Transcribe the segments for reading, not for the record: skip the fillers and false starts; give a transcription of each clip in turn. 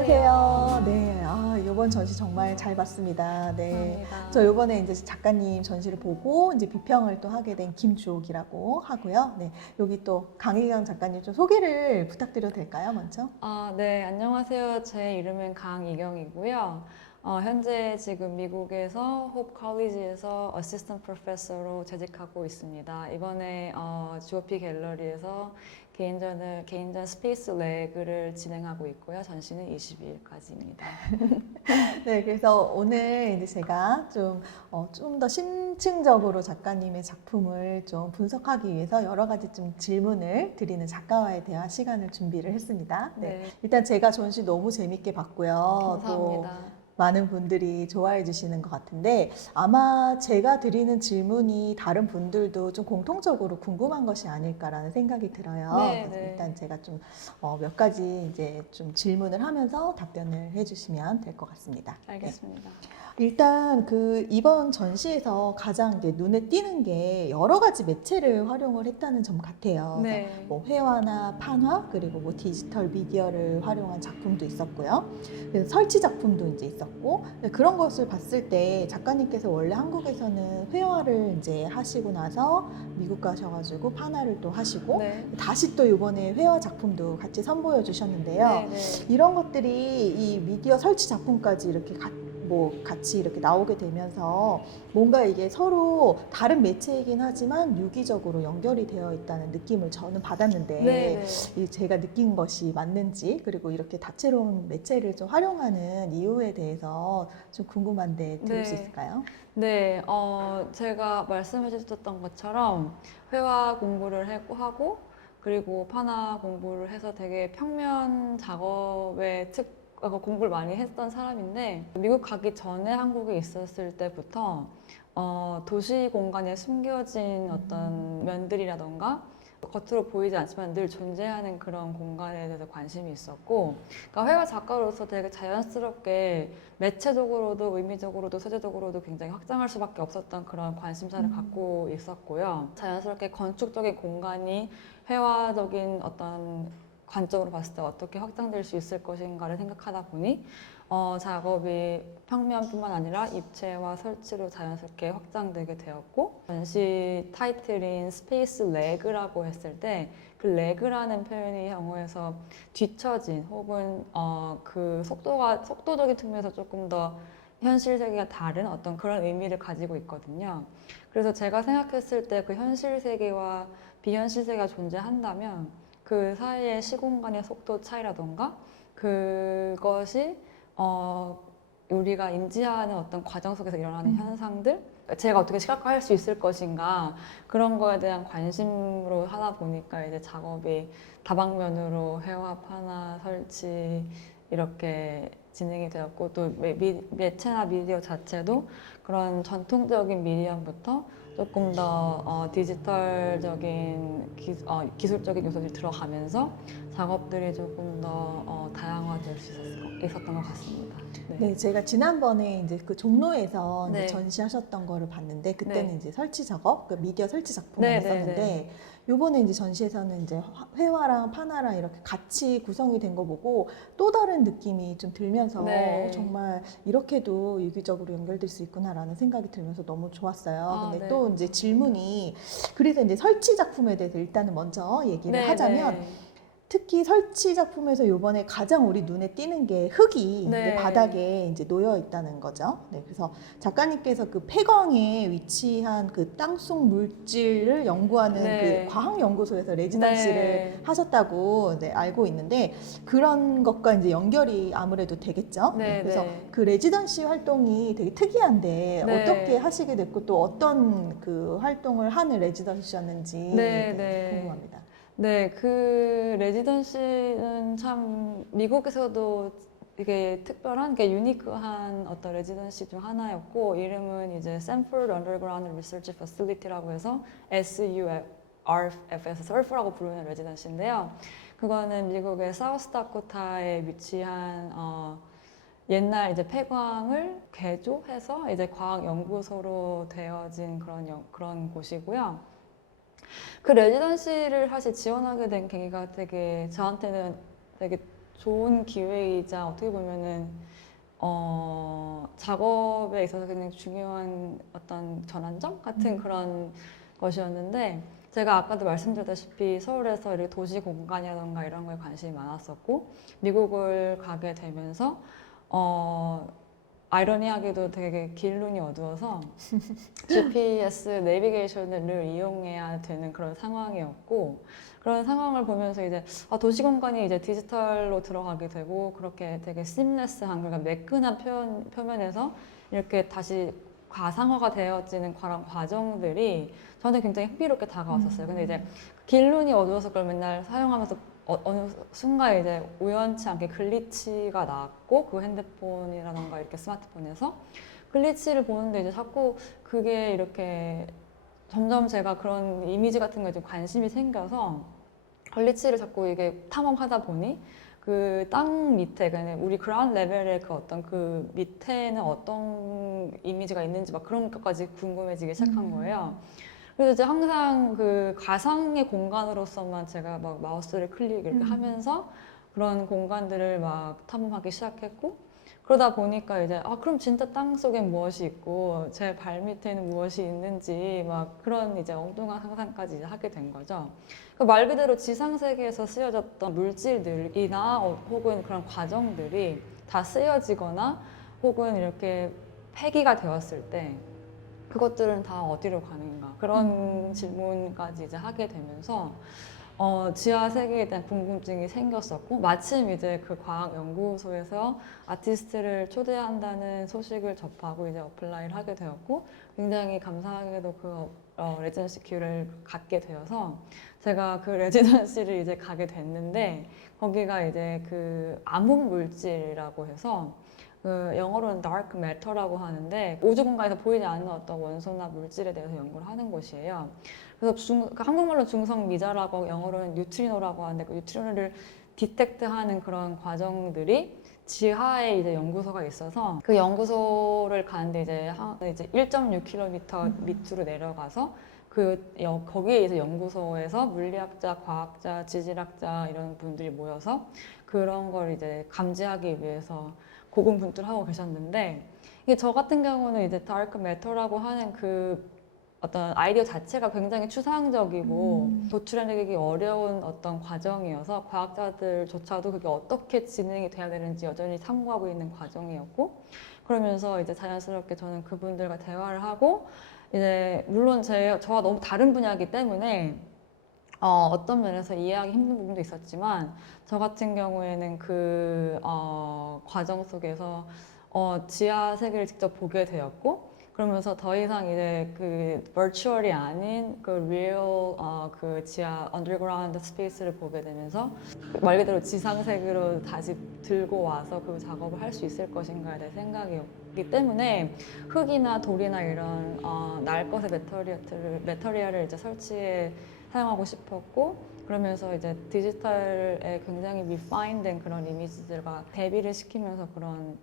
안녕하세요. 네, 이번 전시 정말 잘 봤습니다. 네, 감사합니다. 저 이번에 이제 작가님 전시를 보고 이제 비평을 또 하게 된 김주옥이라고 하고요. 네, 여기 또 강희경 작가님 좀 소개를 부탁드려도 될까요, 먼저? 네, 안녕하세요. 제 이름은 강이경이고요. 현재 지금 미국에서 홉 컬리지에서 어시스턴트 프로페서로 재직하고 있습니다. 이번에 GOP 갤러리에서 개인전 스페이스 레그를 진행하고 있고요. 전시는 22일까지입니다. 네, 그래서 오늘 이제 제가 좀 더 심층적으로 작가님의 작품을 좀 분석하기 위해서 여러 가지 좀 질문을 드리는 작가와의 대화 시간을 준비를 했습니다. 네, 네, 일단 제가 전시 너무 재밌게 봤고요. 또 감사합니다. 많은 분들이 좋아해 주시는 것 같은데 아마 제가 드리는 질문이 다른 분들도 좀 공통적으로 궁금한 것이 아닐까라는 생각이 들어요. 네, 그래서 네. 일단 제가 좀 몇 가지 이제 좀 질문을 하면서 답변을 해주시면 될 것 같습니다. 네. 알겠습니다. 일단 이번 전시에서 가장 이제 눈에 띄는 게 여러 가지 매체를 활용을 했다는 점 같아요. 그래서 네. 뭐 회화나 판화 그리고 뭐 디지털 미디어를 활용한 작품도 있었고요. 그래서 설치 작품도 이제 있었고 그런 것을 봤을 때 작가님께서 원래 한국에서는 회화를 이제 하시고 나서 미국 가셔가지고 판화를 또 하시고 네. 다시 또 이번에 회화 작품도 같이 선보여 주셨는데요. 네, 네. 이런 것들이 이 미디어 설치 작품까지 이렇게 같이 이렇게 나오게 되면서 뭔가 이게 서로 다른 매체이긴 하지만 유기적으로 연결이 되어 있다는 느낌을 저는 받았는데 네, 네. 제가 느낀 것이 맞는지 그리고 이렇게 다채로운 매체를 좀 활용하는 이유에 대해서 좀 궁금한데 들을 수 네. 있을까요? 네, 제가 말씀해 주셨던 것처럼 회화 공부를 하고, 그리고 판화 공부를 해서 되게 평면 작업에 공부를 많이 했던 사람인데, 미국 가기 전에 한국에 있었을 때부터, 도시 공간에 숨겨진 어떤 면들이라던가, 겉으로 보이지 않지만 늘 존재하는 그런 공간에 대해서 관심이 있었고, 그러니까 회화 작가로서 되게 자연스럽게 매체적으로도 의미적으로도 소재적으로도 굉장히 확장할 수밖에 없었던 그런 관심사를 갖고 있었고요. 자연스럽게 건축적인 공간이 회화적인 어떤 관점으로 봤을 때 어떻게 확장될 수 있을 것인가를 생각하다 보니 작업이 평면뿐만 아니라 입체와 설치로 자연스럽게 확장되게 되었고, 전시 타이틀인 스페이스 레그라고 했을 때 그 레그라는 표현이 영어에서 뒤처진 혹은 그 속도적인 측면에서 조금 더 현실 세계가 다른 어떤 그런 의미를 가지고 있거든요. 그래서 제가 생각했을 때 그 현실 세계와 비현실 세계가 존재한다면 그 사이의 시공간의 속도 차이라던가 그것이 우리가 인지하는 어떤 과정 속에서 일어나는 현상들, 제가 어떻게 시각화할 수 있을 것인가, 그런 거에 대한 관심으로 하다 보니까 이제 작업이 다방면으로 회화, 판화, 설치 이렇게 진행이 되었고, 또 매체나 미디어 자체도 그런 전통적인 미디엄부터 조금 더 디지털적인 기술적인 요소들이 들어가면서 작업들이 조금 더 다양화될 수 있었던 것 같습니다. 네, 제가 지난번에 이제 그 종로에서 이제 네. 전시하셨던 거를 봤는데 그때는 네. 이제 설치 작업, 그 미디어 설치 작품만 네, 네, 했었는데 네. 요번에 이제 전시에서는 이제 회화랑 판화랑 이렇게 같이 구성이 된 거 보고 또 다른 느낌이 좀 들면서 네. 정말 이렇게도 유기적으로 연결될 수 있구나라는 생각이 들면서 너무 좋았어요. 근데 네, 또 이제 감사합니다. 질문이 그래서 이제 설치 작품에 대해서 일단은 먼저 얘기를 네, 하자면 네. 특히 설치 작품에서 요번에 가장 우리 눈에 띄는 게 흙이 이제 네. 바닥에 이제 놓여 있다는 거죠. 네, 그래서 작가님께서 그 폐광에 위치한 그 땅속 물질을 연구하는 그 네. 과학연구소에서 레지던시를 네. 하셨다고 네, 알고 있는데 그런 것과 이제 연결이 아무래도 되겠죠. 네, 네, 그래서 네. 그 레지던시 활동이 되게 특이한데 어떻게 네. 하시게 됐고 또 어떤 그 활동을 하는 레지던시였는지 네, 네, 네. 궁금합니다. 네, 그 레지던시는 참 미국에서도 되게 특별한, 게 유니크한 어떤 레지던시 중 하나였고, 이름은 이제 Sanford Underground Research Facility라고 해서 SURF에서 서프라고 부르는 레지던시인데요. 그거는 미국의 사우스다코타에 위치한 옛날 이제 폐광을 개조해서 이제 과학 연구소로 되어진 그런 곳이고요. 그 레지던시를 사실 지원하게 된 계기가 되게 저한테는 되게 좋은 기회이자 어떻게 보면은 작업에 있어서 굉장히 중요한 어떤 전환점 같은 그런 것이었는데 제가 아까도 말씀드렸다시피 서울에서 이렇게 도시 공간이라던가 이런 거에 관심이 많았었고 미국을 가게 되면서 아이러니하게도 되게 길눈이 어두워서 GPS 내비게이션을 이용해야 되는 그런 상황이었고 그런 상황을 보면서 이제 도시 공간이 이제 디지털로 들어가게 되고 그렇게 되게 심레스한 그러니까 매끈한 표면에서 이렇게 다시 가상화가 되어지는 그런 과정들이 저한테 굉장히 흥미롭게 다가왔었어요. 근데 이제 길눈이 어두워서 그걸 맨날 사용하면서 어느 순간 이제 우연치 않게 글리치가 나왔고 그 핸드폰이라던가 이렇게 스마트폰에서 글리치를 보는데 이제 자꾸 그게 이렇게 점점 제가 그런 이미지 같은 거에 좀 관심이 생겨서 글리치를 자꾸 이게 탐험하다 보니 그 땅 밑에 그냥 우리 그라운드 레벨의 그 어떤 그 밑에는 어떤 이미지가 있는지 막 그런 것까지 궁금해지기 시작한 거예요. 그래서 이제 항상 그 가상의 공간으로서만 제가 막 마우스를 클릭 이렇게 하면서 그런 공간들을 막 탐험하기 시작했고 그러다 보니까 이제 그럼 진짜 땅 속엔 무엇이 있고 제 발 밑에는 무엇이 있는지 막 그런 이제 엉뚱한 상상까지 이제 하게 된 거죠. 말 그대로 지상 세계에서 쓰여졌던 물질들이나 혹은 그런 과정들이 다 쓰여지거나 혹은 이렇게 폐기가 되었을 때 그것들은 다 어디로 가는가 그런 질문까지 이제 하게 되면서 지하 세계에 대한 궁금증이 생겼었고 마침 이제 그 과학 연구소에서 아티스트를 초대한다는 소식을 접하고 이제 어플라이를 하게 되었고 굉장히 감사하게도 그 레지던시 기회를 갖게 되어서 제가 그 레지던시를 이제 가게 됐는데 거기가 이제 그 암흑 물질이라고 해서 그 영어로는 dark matter라고 하는데 우주 공간에서 보이지 않는 어떤 원소나 물질에 대해서 연구를 하는 곳이에요. 그래서 한국말로 중성미자라고 영어로는 뉴트리노라고 하는데 그 뉴트리노를 디텍트하는 그런 과정들이 지하에 이제 연구소가 있어서 그 연구소를 가는데 이제 1.6km 밑으로 내려가서 거기에 이제 연구소에서 물리학자, 과학자, 지질학자 이런 분들이 모여서 그런 걸 이제 감지하기 위해서 고군분투하고 계셨는데 이게 저 같은 경우는 이제 다크 매터라고 하는 그 어떤 아이디어 자체가 굉장히 추상적이고 도출해내기 어려운 어떤 과정이어서 과학자들조차도 그게 어떻게 진행이 돼야 되는지 여전히 탐구하고 있는 과정이었고 그러면서 이제 자연스럽게 저는 그분들과 대화를 하고 이제 물론 저와 너무 다른 분야이기 때문에 어떤 면에서 이해하기 힘든 부분도 있었지만 저 같은 경우에는 그 과정 속에서 지하 세계를 직접 보게 되었고 그러면서 더 이상 이제 그 virtual이 아닌 그 real 그 지하 underground 스페이스를 보게 되면서 말 그대로 지상 세계로 다시 들고 와서 그 작업을 할 수 있을 것인가에 대한 생각이었기 때문에 흙이나 돌이나 이런 날 것의 메터리얼을 이제 설치해 사용하고 싶었고 그러면서 이제 디지털에 굉장히 리파인된 그런 이미지들과 대비를 시키면서 그런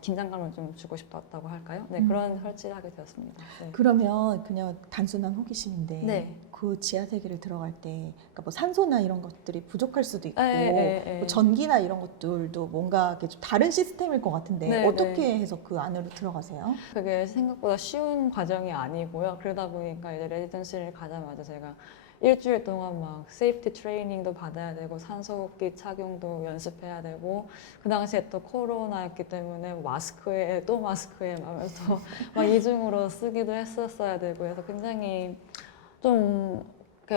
긴장감을 좀 주고 싶었다고 할까요? 네, 그런 설치를 하게 되었습니다. 네. 그러면 그냥 단순한 호기심인데 네. 그 지하 세계를 들어갈 때 그러니까 뭐 산소나 이런 것들이 부족할 수도 있고 네. 뭐 전기나 이런 것들도 뭔가 좀 다른 시스템일 것 같은데 네, 어떻게 해서 그 안으로 들어가세요? 그게 생각보다 쉬운 과정이 아니고요. 그러다 보니까 이제 레지던시를 가자마자 제가 일주일 동안 막 세이프티 트레이닝도 받아야 되고 산소호흡기 착용도 연습해야 되고 그 당시에 또 코로나였기 때문에 마스크에 또 마스크에 하면서 막 이중으로 쓰기도 했었어야 되고 해서 굉장히 좀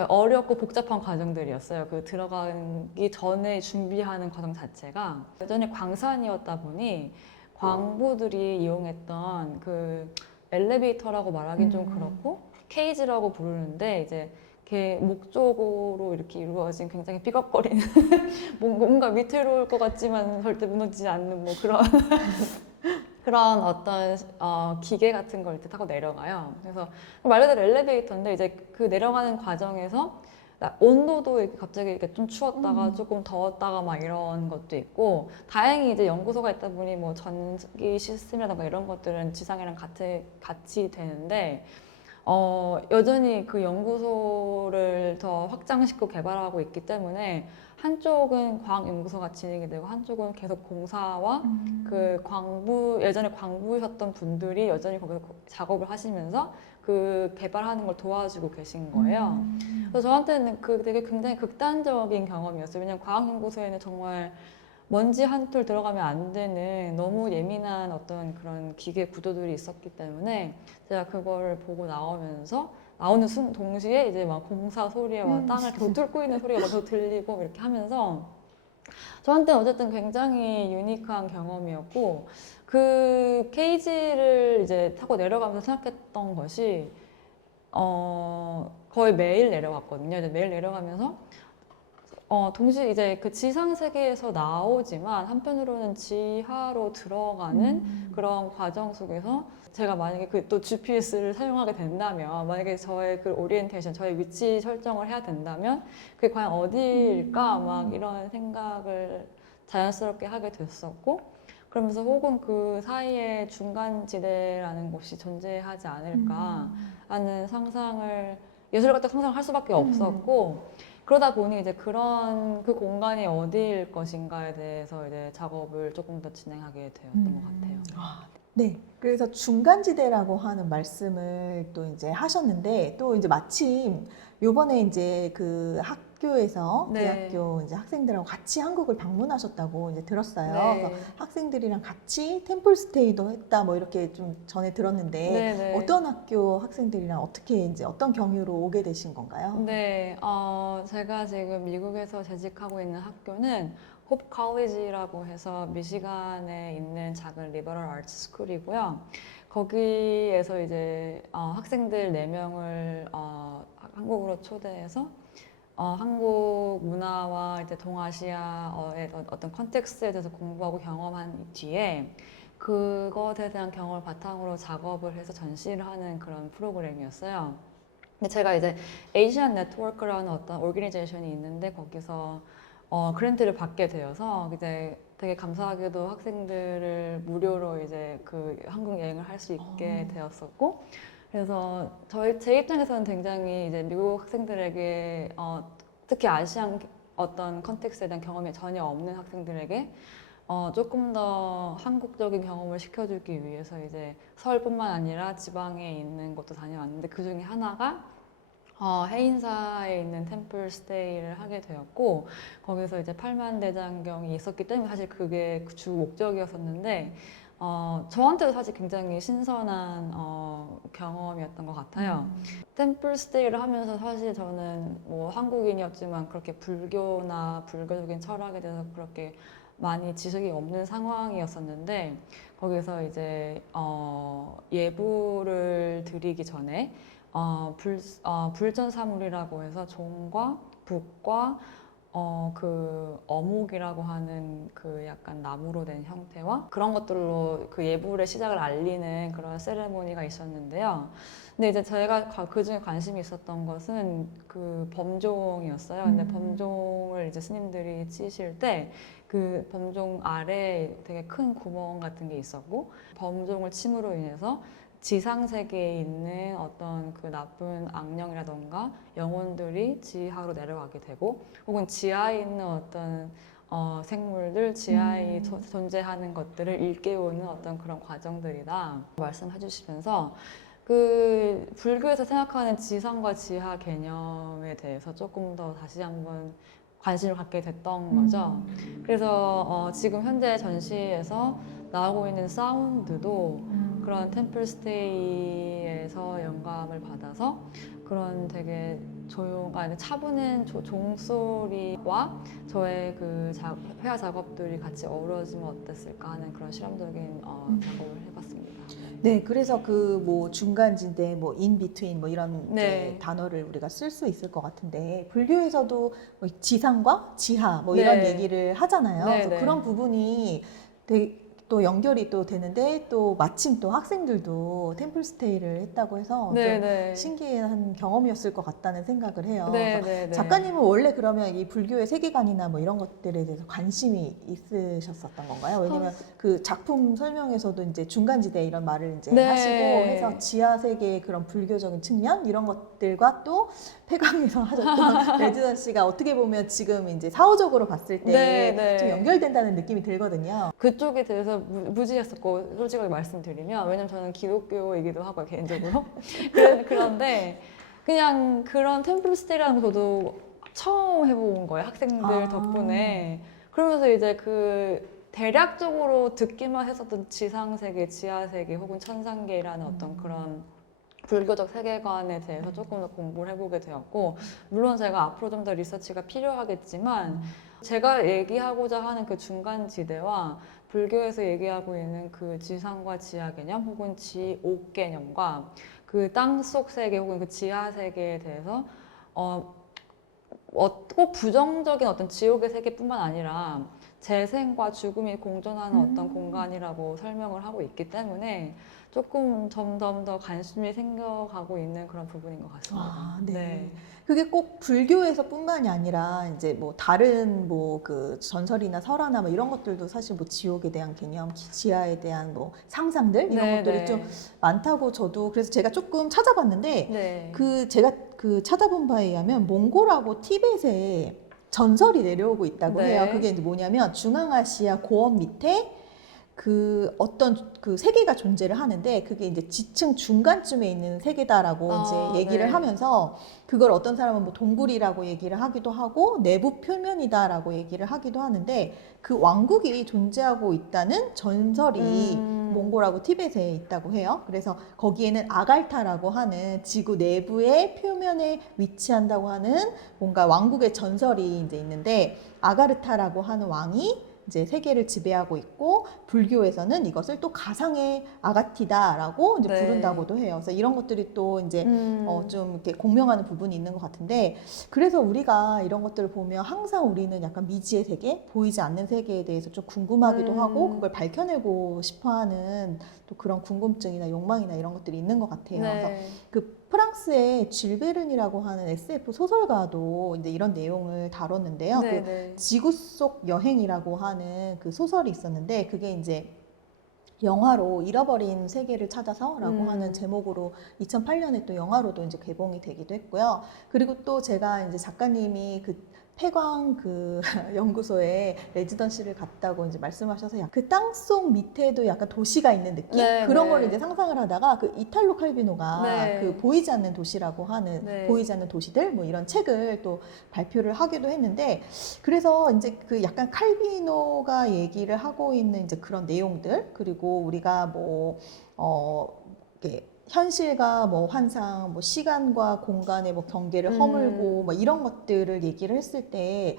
어렵고 복잡한 과정들이었어요. 그 들어가기 전에 준비하는 과정 자체가 여전히 광산이었다 보니 광부들이 이용했던 그 엘리베이터라고 말하긴 좀 그렇고 케이지라고 부르는데 이제 이렇게 목 쪽으로 이렇게 이루어진 굉장히 삐걱거리는 뭔가 위태로울 것 같지만 절대 무너지지 않는 뭐 그런 어떤 기계 같은 걸 이렇게 타고 내려가요. 그래서 말 그대로 엘리베이터인데 이제 그 내려가는 과정에서 온도도 이렇게 갑자기 이렇게 좀 추웠다가 조금 더웠다가 막 이런 것도 있고 다행히 이제 연구소가 있다 보니 뭐 전기 시스템이라든가 이런 것들은 지상이랑 같이 되는데 여전히 그 연구소를 더 확장시키고 개발하고 있기 때문에 한쪽은 과학연구소가 진행이 되고 한쪽은 계속 공사와 그 예전에 광부셨던 분들이 여전히 거기서 작업을 하시면서 그 개발하는 걸 도와주고 계신 거예요. 그래서 저한테는 그 되게 굉장히 극단적인 경험이었어요. 왜냐면 과학연구소에는 정말 먼지 한 톨 들어가면 안 되는 너무 예민한 어떤 그런 기계 구조들이 있었기 때문에 제가 그걸 보고 나오면서 나오는 동시에 이제 막 공사 소리에 막 땅을 계속 뚫고 있는 소리가 막 계속 들리고 이렇게 하면서 저한테는 어쨌든 굉장히 유니크한 경험이었고 그 케이지를 이제 타고 내려가면서 생각했던 것이 거의 매일 내려갔거든요. 이제 매일 내려가면서 동시에 이제 그 지상 세계에서 나오지만 한편으로는 지하로 들어가는 그런 과정 속에서 제가 만약에 그 또 GPS를 사용하게 된다면 만약에 저의 그 오리엔테이션, 저의 위치 설정을 해야 된다면 그게 과연 어디일까 막 이런 생각을 자연스럽게 하게 됐었고 그러면서 혹은 그 사이에 중간지대라는 곳이 존재하지 않을까 하는 상상을 예술가 상상을 할 수밖에 없었고 그러다 보니 이제 그런 그 공간이 어디일 것인가에 대해서 이제 작업을 조금 더 진행하게 되었던 것 같아요. 네, 그래서 중간지대라고 하는 말씀을 또 이제 하셨는데 또 이제 마침 요번에 이제 그 학교에서 네. 대학교 이제 학생들하고 같이 한국을 방문하셨다고 이제 들었어요. 네. 그래서 학생들이랑 같이 템플스테이도 했다 뭐 이렇게 좀 전에 들었는데 네네. 어떤 학교 학생들이랑 어떻게 이제 어떤 경유로 오게 되신 건가요? 네, 제가 지금 미국에서 재직하고 있는 학교는 홉 컬리지라고 해서 미시간에 있는 작은 리버럴 아츠 스쿨이고요. 거기에서 이제 학생들 4명을 한국으로 초대해서 한국 문화와 이제 동아시아의 어떤 컨텍스트에 대해서 공부하고 경험한 뒤에 그것에 대한 경험을 바탕으로 작업을 해서 전시를 하는 그런 프로그램이었어요. 근데 제가 이제 에이시안 네트워크라는 어떤 오르기니제이션이 있는데 거기서 그랜트를 받게 되어서 이제 되게 감사하게도 학생들을 무료로 이제 그 한국 여행을 할 수 있게 되었었고 그래서 제 입장에서는 굉장히 이제 미국 학생들에게 특히 아시안 어떤 컨텍스트에 대한 경험이 전혀 없는 학생들에게 조금 더 한국적인 경험을 시켜주기 위해서 이제 서울뿐만 아니라 지방에 있는 곳도 다녀왔는데 그 중에 하나가 해인사에 있는 템플 스테이를 하게 되었고 거기서 이제 팔만대장경이 있었기 때문에 사실 그게 그 주 목적이었었는데 저한테도 사실 굉장히 신선한 경험이었던 것 같아요. 템플 스테이를 하면서 사실 저는 뭐 한국인이었지만 그렇게 불교나 불교적인 철학에 대해서 그렇게 많이 지식이 없는 상황이었었는데 거기서 이제 예불을 드리기 전에 불전사물이라고 해서 종과 북과 그 어묵이라고 하는 그 약간 나무로 된 형태와 그런 것들로 그 예불의 시작을 알리는 그런 세레모니가 있었는데요. 근데 이제 제가 그 중에 관심이 있었던 것은 그 범종이었어요. 근데 범종을 이제 스님들이 치실 때 그 범종 아래에 되게 큰 구멍 같은 게 있었고 범종을 침으로 인해서 지상 세계에 있는 어떤 그 나쁜 악령이라던가 영혼들이 지하로 내려가게 되고 혹은 지하에 있는 어떤 생물들, 지하에 존재하는 것들을 일깨우는 어떤 그런 과정들이다 말씀해 주시면서 그 불교에서 생각하는 지상과 지하 개념에 대해서 조금 더 다시 한번 관심을 갖게 됐던 거죠. 그래서 지금 현재 전시에서 나오고 있는 사운드도 그런 템플스테이에서 영감을 받아서 그런 되게 조용한 차분한 종소리와 저의 그 회화 작업들이 같이 어우러지면 어땠을까 하는 그런 실험적인 작업을 해봤습니다. 네, 그래서 그 뭐 중간지대, 뭐 인비트윈 뭐 이런 네. 이제 단어를 우리가 쓸 수 있을 것 같은데 불교에서도 뭐 지상과 지하 뭐 이런 네. 얘기를 하잖아요. 네, 그래서 네. 그런 부분이 되게 또 연결이 또 되는데 또 마침 또 학생들도 템플스테이를 했다고 해서 좀 네네. 신기한 경험이었을 것 같다는 생각을 해요. 그래서 네네네. 작가님은 원래 그러면 이 불교의 세계관이나 뭐 이런 것들에 대해서 관심이 있으셨었던 건가요? 왜냐면 그 작품 설명에서도 이제 중간지대 이런 말을 이제 네. 하시고 해서 지하 세계의 그런 불교적인 측면 이런 것들과 또 폐광에서 하셨던 레지던시가 어떻게 보면 지금 이제 사후적으로 봤을 때 네, 좀 네. 연결된다는 느낌이 들거든요. 그쪽에 대해서 무지했었고 솔직하게 말씀드리면 왜냐면 저는 기독교이기도 하고요 개인적으로 그런데 그냥 그런 템플스테이라는 거 저도 처음 해본 거예요 학생들 아. 덕분에 그러면서 이제 그 대략적으로 듣기만 했었던 지상세계, 지하세계 혹은 천상계라는 어떤 그런 불교적 세계관에 대해서 조금 더 공부를 해보게 되었고 물론 제가 앞으로 좀 더 리서치가 필요하겠지만 제가 얘기하고자 하는 그 중간 지대와 불교에서 얘기하고 있는 그 지상과 지하 개념 혹은 지옥 개념과 그 땅속 세계 혹은 그 지하 세계에 대해서 꼭 부정적인 어떤 지옥의 세계뿐만 아니라 재생과 죽음이 공존하는 어떤 공간이라고 설명을 하고 있기 때문에 조금 점점 더 관심이 생겨가고 있는 그런 부분인 것 같습니다. 아, 네. 그게 꼭 불교에서뿐만이 아니라 이제 뭐 다른 뭐 그 전설이나 설화나 뭐 이런 것들도 사실 뭐 지옥에 대한 개념, 지하에 대한 뭐 상상들 이런 네, 것들이 네. 좀 많다고 저도 그래서 제가 조금 찾아봤는데 네. 그 제가 그 찾아본 바에 의하면 몽골하고 티벳에 전설이 내려오고 있다고 네. 해요. 그게 이제 뭐냐면 중앙아시아 고원 밑에 그 어떤 그 세계가 존재를 하는데 그게 이제 지층 중간쯤에 있는 세계다라고 이제 얘기를 네. 하면서 그걸 어떤 사람은 뭐 동굴이라고 얘기를 하기도 하고 내부 표면이다라고 얘기를 하기도 하는데 그 왕국이 존재하고 있다는 전설이 몽골하고 티벳에 있다고 해요. 그래서 거기에는 아갈타라고 하는 지구 내부의 표면에 위치한다고 하는 뭔가 왕국의 전설이 이제 있는데 아가르타라고 하는 왕이 이제 세계를 지배하고 있고 불교에서는 이것을 또 가상의 아가티다라고 이제 네. 부른다고도 해요. 그래서 이런 것들이 또 이제 음. 좀 이렇게 공명하는 부분이 있는 것 같은데 그래서 우리가 이런 것들을 보면 항상 우리는 약간 미지의 세계, 보이지 않는 세계에 대해서 좀 궁금하기도 하고 그걸 밝혀내고 싶어하는 또 그런 궁금증이나 욕망이나 이런 것들이 있는 것 같아요. 그래서 네. 그 프랑스의 쥘 베른이라고 하는 SF 소설가도 이제 이런 내용을 다뤘는데요. 네, 그 네. 지구 속 여행이라고 하는 그 소설이 있었는데 그게 이제 영화로 잃어버린 세계를 찾아서라고 하는 제목으로 2008년에 또 영화로도 이제 개봉이 되기도 했고요. 그리고 또 제가 이제 작가님이 그 폐광 그 연구소에 레지던시를 갔다고 이제 말씀하셔서 그 땅속 밑에도 약간 도시가 있는 느낌? 네, 그런 네. 걸 이제 상상을 하다가 그 이탈로 칼비노가 네. 그 보이지 않는 도시라고 하는 네. 보이지 않는 도시들 뭐 이런 책을 또 발표를 하기도 했는데 그래서 이제 그 약간 칼비노가 얘기를 하고 있는 이제 그런 내용들 그리고 우리가 뭐 이렇게 현실과 뭐 환상, 뭐 시간과 공간의 뭐 경계를 허물고 뭐 이런 것들을 얘기를 했을 때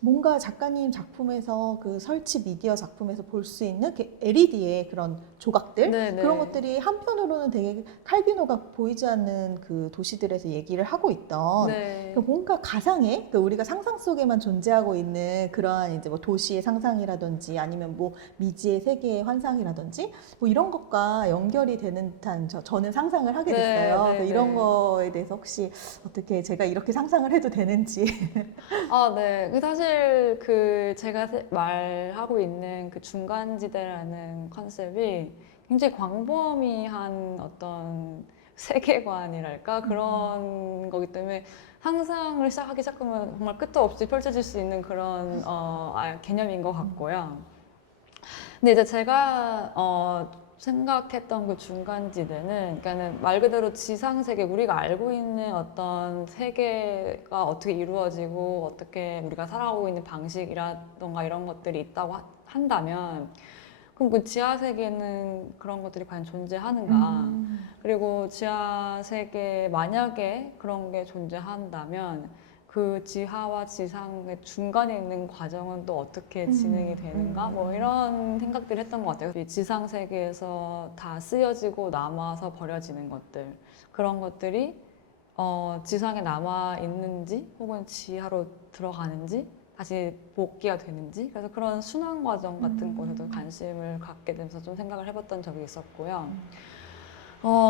뭔가 작가님 작품에서 그 설치 미디어 작품에서 볼 수 있는 LED의 그런 조각들 네, 네. 그런 것들이 한편으로는 되게 칼비노가 보이지 않는 그 도시들에서 얘기를 하고 있던 네. 그 뭔가 가상의 그 우리가 상상 속에만 존재하고 있는 그러한 이제 뭐 도시의 상상이라든지 아니면 뭐 미지의 세계의 환상이라든지 뭐 이런 것과 연결이 되는 듯한 저는 상상을 하게 네, 됐어요. 네, 그래서 이런 네. 거에 대해서 혹시 어떻게 제가 이렇게 상상을 해도 되는지. 아, 네. 사실 그 제가 말하고 있는 그 중간지대라는 컨셉이 굉장히 광범위한 어떤 세계관이랄까 그런 거기 때문에 상상을 하기 시작하면 정말 끝도 없이 펼쳐질 수 있는 그런 개념인 것 같고요. 근데 이제 제가 생각했던 그 중간지대는 그러니까는 말 그대로 지상세계 우리가 알고 있는 어떤 세계가 어떻게 이루어지고 어떻게 우리가 살아가고 있는 방식이라던가 이런 것들이 있다고 한다면 그럼 그 지하세계는 그런 것들이 과연 존재하는가 그리고 지하세계에 만약에 그런 게 존재한다면 그 지하와 지상의 중간에 있는 과정은 또 어떻게 진행이 되는가? 뭐 이런 생각들을 했던 것 같아요. 이 지상 세계에서 다 쓰여지고 남아서 버려지는 것들 그런 것들이 지상에 남아 있는지 혹은 지하로 들어가는지 다시 복귀가 되는지, 그래서 그런 순환 과정 같은 것에도 관심을 갖게 되면서 좀 생각을 해봤던 적이 있었고요.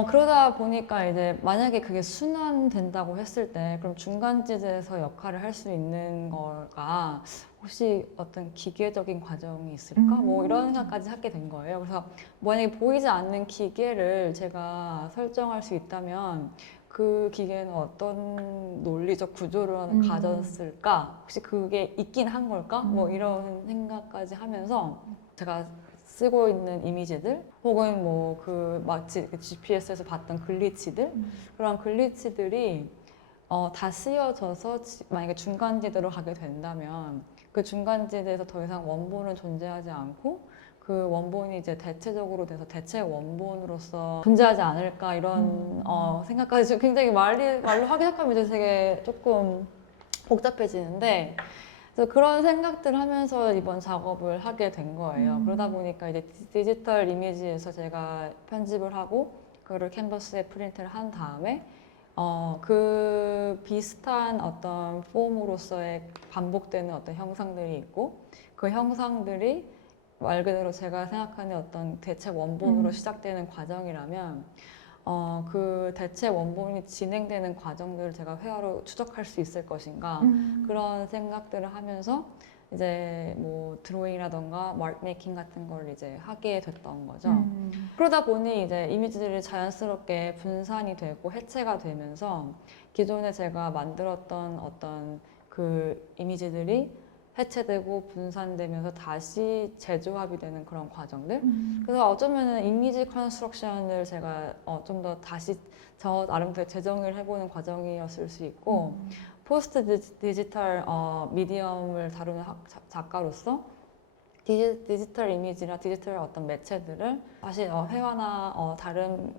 그러다 보니까 이제 만약에 그게 순환된다고 했을 때 그럼 중간지대에서 역할을 할 수 있는 거가 혹시 어떤 기계적인 과정이 있을까? 뭐 이런 생각까지 하게 된 거예요. 그래서 만약에 보이지 않는 기계를 제가 설정할 수 있다면 그 기계는 어떤 논리적 구조를 가졌을까? 혹시 그게 있긴 한 걸까? 뭐 이런 생각까지 하면서 제가 쓰고 있는 이미지들 혹은 뭐 그 마치 GPS에서 봤던 글리치들 그런 글리치들이 다 쓰여져서 만약에 중간지대로 가게 된다면 그 중간지대에서 더 이상 원본은 존재하지 않고 그 원본이 이제 대체적으로 돼서 대체 원본으로서 존재하지 않을까 이런 생각까지 지금 굉장히 말로 하기 시작하면 이제 되게 조금 복잡해지는데 그래서 그런 생각들을 하면서 이번 작업을 하게 된 거예요. 그러다 보니까 이제 디지털 이미지에서 제가 편집을 하고 그거를 캔버스에 프린트를 한 다음에 그 비슷한 어떤 폼으로서의 반복되는 어떤 형상들이 있고 그 형상들이 말 그대로 제가 생각하는 어떤 대체 원본으로 시작되는 과정이라면 그 대체 원본이 진행되는 과정들을 제가 회화로 추적할 수 있을 것인가 그런 생각들을 하면서 이제 뭐 드로잉이라던가 마크 메이킹 같은 걸 이제 하게 됐던 거죠. 그러다 보니 이제 이미지들이 자연스럽게 분산이 되고 해체가 되면서 기존에 제가 만들었던 어떤 그 이미지들이 해체되고 분산되면서 다시 재조합이 되는 그런 과정들. 그래서 어쩌면은 이미지 컨스트럭션을 제가 좀 더 다시 저 나름대로 재정의를 해보는 과정이었을 수 있고 포스트 디지털 미디엄을 다루는 작가로서 디지털 이미지나 디지털 어떤 매체들을 다시 회화나 다른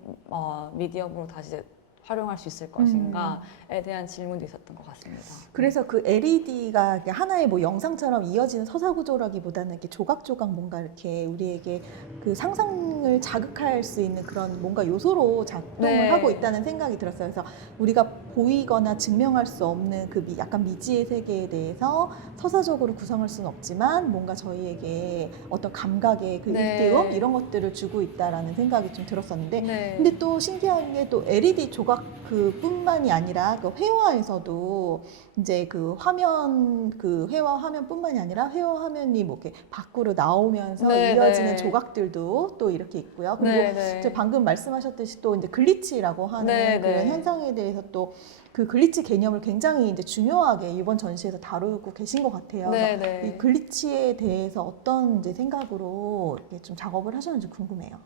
미디엄으로 다시 활용할 수 있을 것인가에 대한 질문도 있었던 것 같습니다. 그래서 그 LED가 하나의 뭐 영상처럼 이어지는 서사 구조라기보다는 이렇게 조각조각 뭔가 이렇게 우리에게 그 상상을 자극할 수 있는 그런 뭔가 요소로 작동을 네. 하고 있다는 생각이 들었어요. 그래서 우리가 보이거나 증명할 수 없는 그 약간 미지의 세계에 대해서 서사적으로 구성할 수는 없지만 뭔가 저희에게 어떤 감각의 그 네. 일대음 이런 것들을 주고 있다라는 생각이 좀 들었었는데 네. 근데 또 신기한 게 또 LED 조각 그뿐만이 아니라 그 회화에서도 이제 그 화면 그 회화 화면뿐만이 아니라 회화 화면이 뭐 이렇게 밖으로 나오면서 네, 이어지는 네. 조각들도 또 이렇게 있고요. 그리고 네, 네. 이제 방금 말씀하셨듯이 또 이제 글리치라고 하는 네, 그런 네. 현상에 대해서 또 그 글리치 개념을 굉장히 이제 중요하게 이번 전시에서 다루고 계신 것 같아요. 네, 그래서 네. 이 글리치에 대해서 어떤 이제 생각으로 이렇게 좀 작업을 하셨는지 궁금해요.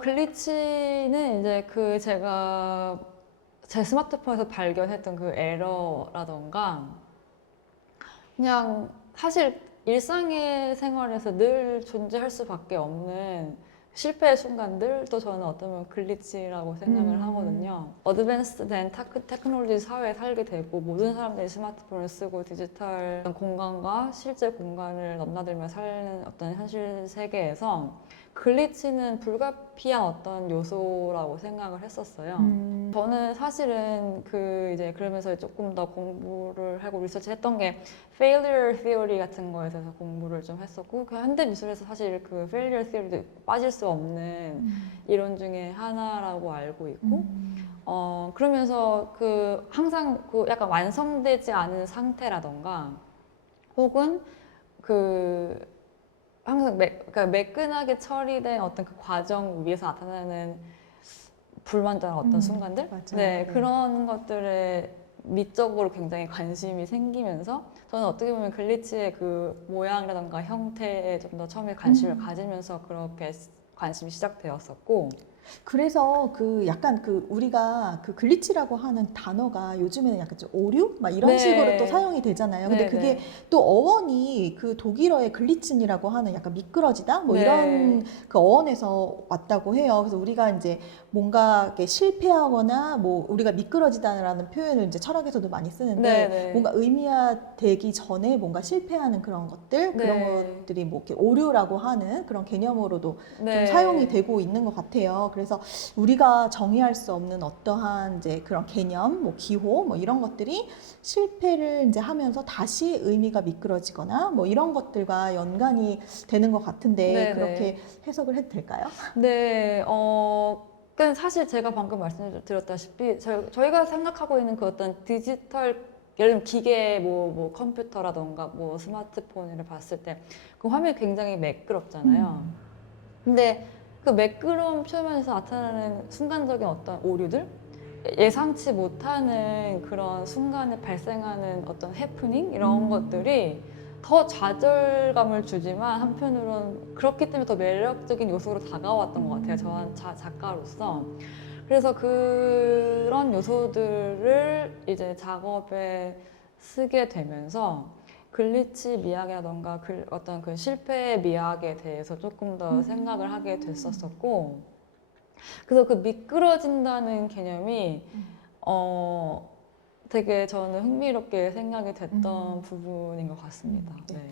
글리치는 이제 그 제가 제 스마트폰에서 발견했던 그 에러라던가 그냥 사실 일상의 생활에서 늘 존재할 수밖에 없는 실패의 순간들도 저는 어쩌면 글리치라고 생각을 하거든요. 어드밴스된 테크놀로지 사회에 살게 되고 모든 사람들이 스마트폰을 쓰고 디지털 공간과 실제 공간을 넘나들며 사는 어떤 현실 세계에서 글리치는 불가피한 어떤 요소라고 생각을 했었어요. 저는 사실은 이제 그러면서 조금 더 공부를 하고 리서치했던 게 failure theory 같은 거에 대해서 공부를 좀 했었고 그 현대 미술에서 사실 그 failure theory도 빠질 수 없는 이론 중에 하나라고 알고 있고 그러면서 항상 약간 완성되지 않은 상태라던가 혹은 항상 그러니까 매끈하게 처리된 어떤 그 과정 위에서 나타나는 불완전한 어떤 순간들? 맞아요. 네, 그런 것들에 미적으로 굉장히 관심이 생기면서 저는 어떻게 보면 글리치의 그 모양이라던가 형태에 좀 더 처음에 관심을 가지면서 그렇게 관심이 시작되었었고 그래서 그 약간 그 우리가 그 글리치라고 하는 단어가 요즘에는 약간 좀 오류? 막 이런 네. 식으로 또 사용이 되잖아요. 근데 네, 그게 네. 또 어원이 그 독일어의 글리친이라고 하는 약간 미끄러지다? 뭐 네. 이런 그 어원에서 왔다고 해요. 그래서 우리가 이제 뭔가 이렇게 실패하거나 뭐 우리가 미끄러지다라는 표현을 이제 철학에서도 많이 쓰는데 네네. 뭔가 의미화되기 전에 뭔가 실패하는 그런 것들 그런 네. 것들이 뭐 이렇게 오류라고 하는 그런 개념으로도 좀 네. 사용이 되고 있는 것 같아요. 그래서 우리가 정의할 수 없는 어떠한 이제 그런 개념, 뭐 기호, 뭐 이런 것들이 실패를 이제 하면서 다시 의미가 미끄러지거나 뭐 이런 것들과 연관이 되는 것 같은데 네네. 그렇게 해석을 해도 될까요? 네, 그러니까 사실 제가 방금 말씀드렸다시피 저희가 생각하고 있는 그 어떤 디지털 예를 들면 기계 뭐 컴퓨터라던가 뭐 스마트폰을 봤을 때 그 화면이 굉장히 매끄럽잖아요. 근데 그 매끄러운 표면에서 나타나는 순간적인 어떤 오류들 예상치 못하는 그런 순간에 발생하는 어떤 해프닝 이런 것들이 더 좌절감을 주지만 한편으로는 그렇기 때문에 더 매력적인 요소로 다가왔던 것 같아요. 저한 작가로서. 그래서 그런 요소들을 이제 작업에 쓰게 되면서 글리치 미학이라던가 어떤 그 실패 미학에 대해서 조금 더 생각을 하게 됐었었고 그래서 그 미끄러진다는 개념이 되게 저는 흥미롭게 생각이 됐던 부분인 것 같습니다. 네. 네.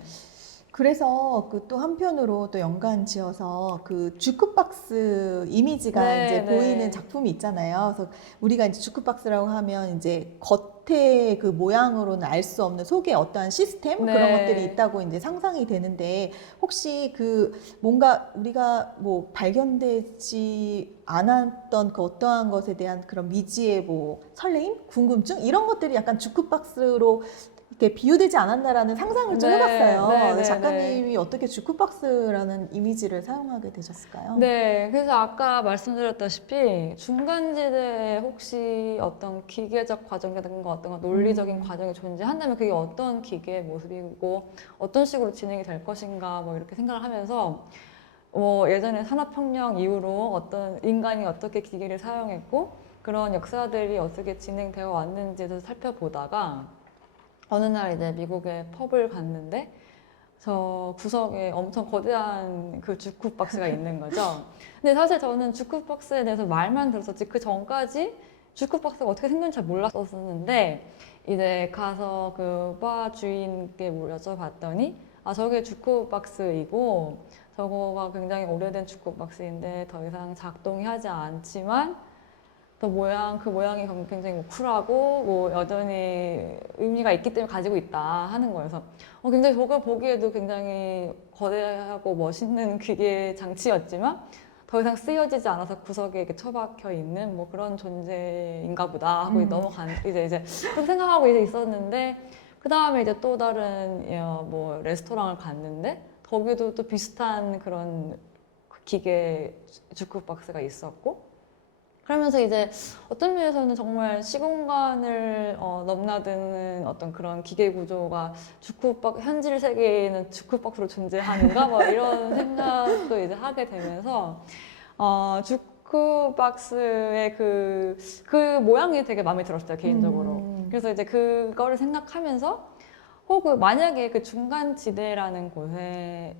그래서 그 또 한편으로 또 연관 지어서 그 주크박스 이미지가 네, 이제 네. 보이는 작품이 있잖아요. 그래서 우리가 이제 주크박스라고 하면 이제 겉에 그 모양으로는 알 수 없는 속에 어떠한 시스템 그런 네. 것들이 있다고 이제 상상이 되는데 혹시 그 뭔가 우리가 뭐 발견되지 않았던 그 어떠한 것에 대한 그런 미지의 뭐 설레임, 궁금증 이런 것들이 약간 주크박스로 이렇게 비유되지 않았나라는 상상을 좀 네, 해봤어요. 네, 근데 네, 작가님이 어떻게 주크박스라는 이미지를 사용하게 되셨을까요? 네, 그래서 아까 말씀드렸다시피 중간지대에 혹시 어떤 기계적 과정이라든가 어떤 논리적인 과정이 존재한다면 그게 어떤 기계의 모습이고 어떤 식으로 진행이 될 것인가 뭐 이렇게 생각을 하면서 뭐 예전에 산업혁명 이후로 어떤 인간이 어떻게 기계를 사용했고 그런 역사들이 어떻게 진행되어 왔는지를 살펴보다가 어느 날 이제 미국에 펍을 갔는데 저 구석에 엄청 거대한 그 주크박스가 있는 거죠. 근데 사실 저는 주크박스에 대해서 말만 들었었지 그 전까지 주크박스가 어떻게 생겼는지 잘 몰랐었는데 이제 가서 그 바 주인께 여쭤봤더니 아 저게 주크박스이고 저거가 굉장히 오래된 주크박스인데 더 이상 작동이 하지 않지만 또 그 모양이 굉장히 뭐 쿨하고 뭐 여전히 의미가 있기 때문에 가지고 있다 하는 거예요. 그래서 굉장히 저거 보기에도 굉장히 거대하고 멋있는 기계 장치였지만 더 이상 쓰여지지 않아서 구석에 이렇게 처박혀 있는 뭐 그런 존재인가 보다 하고 넘어간 이제 그렇게 생각하고 이제 있었는데 그 다음에 이제 또 다른 뭐 레스토랑을 갔는데 거기도 또 비슷한 그런 기계 주크박스가 있었고 그러면서 이제 어떤 면에서는 정말 시공간을 넘나드는 어떤 그런 기계 구조가 현실 세계에는 주크박스로 존재하는가 뭐 이런 생각도 이제 하게 되면서 주크박스의 그 모양이 되게 마음에 들었어요 개인적으로. 그래서 이제 그거를 생각하면서 혹은 만약에 그 중간 지대라는 곳에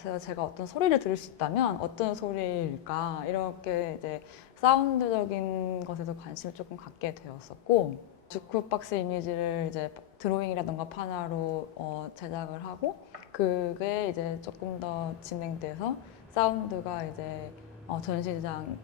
그래서 제가 어떤 소리를 들을 수 있다면 어떤 소리일까 이렇게 이제 사운드적인 것에서 관심을 조금 갖게 되었었고 주크박스 이미지를 이제 드로잉이라던가 판화로 제작을 하고 그게 이제 조금 더 진행돼서 사운드가 이제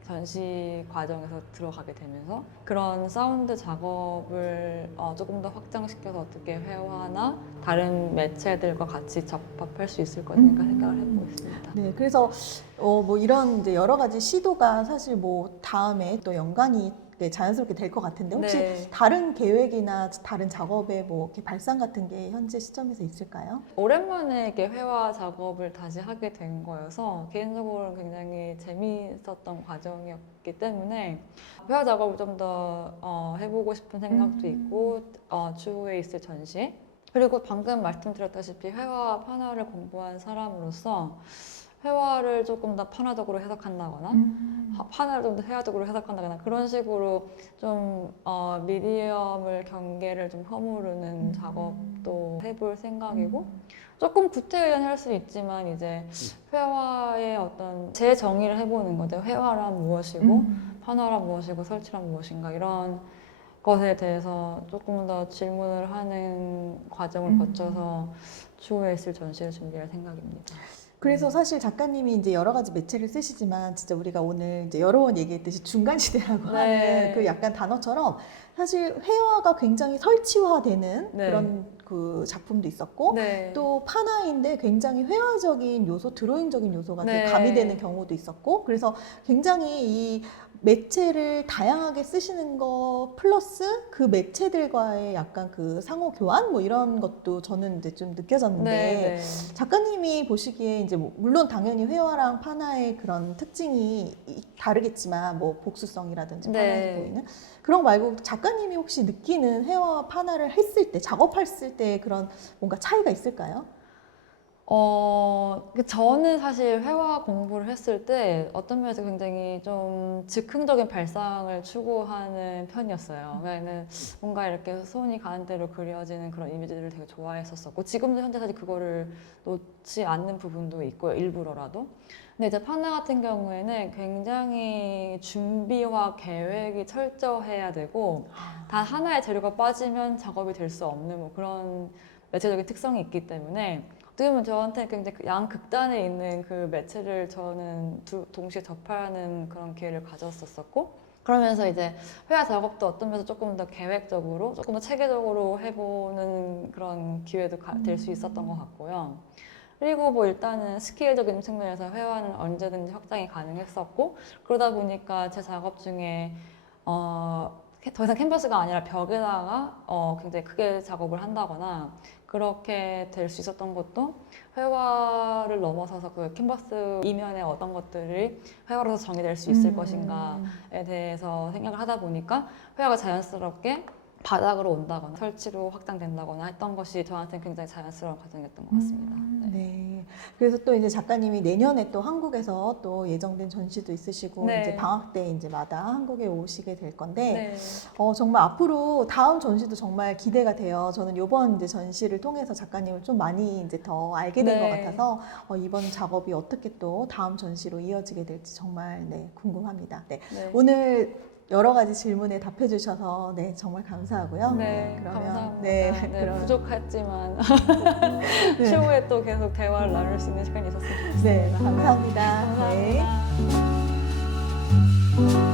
전시 과정에서 들어가게 되면서 그런 사운드 작업을 조금 더 확장시켜서 어떻게 회화나 다른 매체들과 같이 접합할 수 있을 것인가 생각을 해보고 있습니다. 네, 그래서 뭐 이런 이제 여러 가지 시도가 사실 뭐 다음에 또 연관이 네, 자연스럽게 될 것 같은데 혹시 네. 다른 계획이나 다른 작업의 뭐 이렇게 발상 같은 게 현재 시점에서 있을까요? 오랜만에 이렇게 회화 작업을 다시 하게 된 거여서 개인적으로는 굉장히 재미있었던 과정이었기 때문에 회화 작업을 좀 더 해보고 싶은 생각도 있고 추후에 있을 전시에 그리고 방금 말씀드렸다시피 회화와 판화를 공부한 사람으로서 회화를 조금 더 판화적으로 해석한다거나 판화를 좀 더 회화적으로 해석한다거나 그런 식으로 좀 미디엄을 경계를 좀 허무르는 작업도 해볼 생각이고 조금 구태의연할 수 있지만 이제 회화의 어떤 재정의를 해보는 거죠. 회화란 무엇이고 판화란 무엇이고 설치란 무엇인가 이런 것에 대해서 조금 더 질문을 하는 과정을 거쳐서 추후에 있을 전시를 준비할 생각입니다. 그래서 사실 작가님이 이제 여러 가지 매체를 쓰시지만 진짜 우리가 오늘 이제 여러 번 얘기했듯이 중간 시대라고 네. 하는 그 약간 단어처럼 사실 회화가 굉장히 설치화되는 네. 그런 그 작품도 있었고 네. 또 판화인데 굉장히 회화적인 요소, 드로잉적인 요소가 되게 네. 가미되는 경우도 있었고 그래서 굉장히 이 매체를 다양하게 쓰시는 거 플러스 그 매체들과의 약간 그 상호 교환 뭐 이런 것도 저는 이제 좀 느껴졌는데 네. 작가님이 보시기에 이제 뭐 물론 당연히 회화랑 판화의 그런 특징이 다르겠지만 뭐 복수성이라든지 네. 판화에서 보이는 그런 거 말고 작가님이 혹시 느끼는 회화와 판화를 했을 때 작업했을 때 그런 뭔가 차이가 있을까요? 저는 사실 회화 공부를 했을 때 어떤 면에서 굉장히 좀 즉흥적인 발상을 추구하는 편이었어요. 그러니까 뭔가 이렇게 손이 가는 대로 그려지는 그런 이미지들을 되게 좋아했었었고, 지금도 현재 사실 그거를 놓지 않는 부분도 있고요, 일부러라도. 근데 이제 파나 같은 경우에는 굉장히 준비와 계획이 철저해야 되고, 단 하나의 재료가 빠지면 작업이 될 수 없는 뭐 그런 매체적인 특성이 있기 때문에 어떻게 보면 저한테 굉장히 그 양극단에 있는 그 매체를 저는 동시에 접하는 그런 기회를 가졌었고, 그러면서 이제 회화 작업도 어떤 면에서 조금 더 계획적으로 조금 더 체계적으로 해보는 그런 기회도 될 수 있었던 것 같고요. 그리고 뭐 일단은 스케일적인 측면에서 회화는 언제든지 확장이 가능했었고, 그러다 보니까 제 작업 중에 더 이상 캔버스가 아니라 벽에다가 굉장히 크게 작업을 한다거나 그렇게 될 수 있었던 것도 회화를 넘어서서 그 캔버스 이면에 어떤 것들이 회화로서 정의될 수 있을 것인가에 대해서 생각을 하다 보니까 회화가 자연스럽게 바닥으로 온다거나 설치로 확장된다거나 했던 것이 저한테는 굉장히 자연스러운 과정이었던 것 같습니다. 네. 그래서 또 이제 작가님이 내년에 또 한국에서 또 예정된 전시도 있으시고 네. 이제 방학 때 이제마다 한국에 오시게 될 건데 네. 정말 앞으로 다음 전시도 정말 기대가 돼요. 저는 이번 이제 전시를 통해서 작가님을 좀 많이 이제 더 알게 된 것 네. 같아서 이번 작업이 어떻게 또 다음 전시로 이어지게 될지 정말 네, 궁금합니다. 네. 네. 오늘 여러 가지 질문에 답해 주셔서 네, 정말 감사하고요. 네, 그러면 감사합니다. 네, 네, 그럼 부족했지만 네. 추후에 또 계속 대화를 나눌 수 있는 시간이 있었으면 좋겠습니다. 네, 감사합니다. 네. 감사합니다.